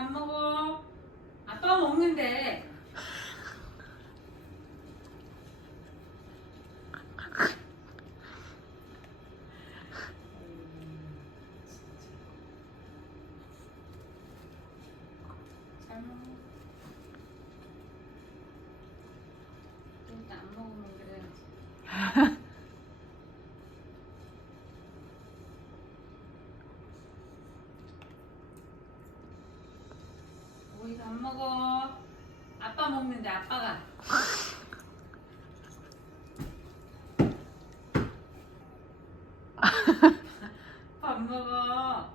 밥 먹어. 아빠 먹는데. 잘 먹어. 일단 안 먹으면 그래야지. 오이도 안 먹어. 아빠 먹는데 아빠가. 밥 먹어.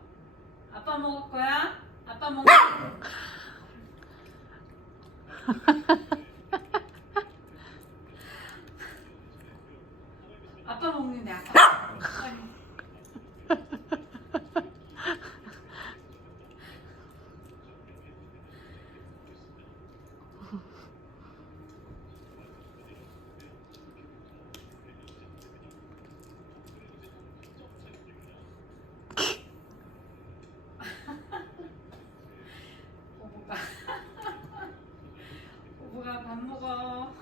아빠 먹을 거야? 아빠 먹. 아빠 먹는데 아빠. 아니. 오보가 오보가 밥 먹어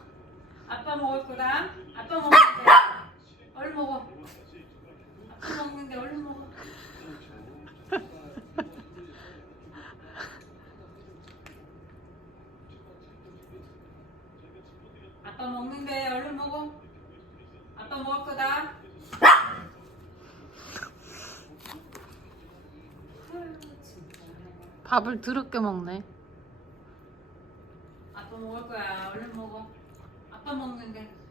아빠 먹을 거다 아빠 먹는데 얼른 먹어 아빠 먹는데 얼른 먹어 아빠 먹는데 얼른 먹어 아빠 먹을 거다. 밥을 드럽게 먹네. 아빠 먹을 거야. 얼른 먹어. 아빠 먹는데. 아빠.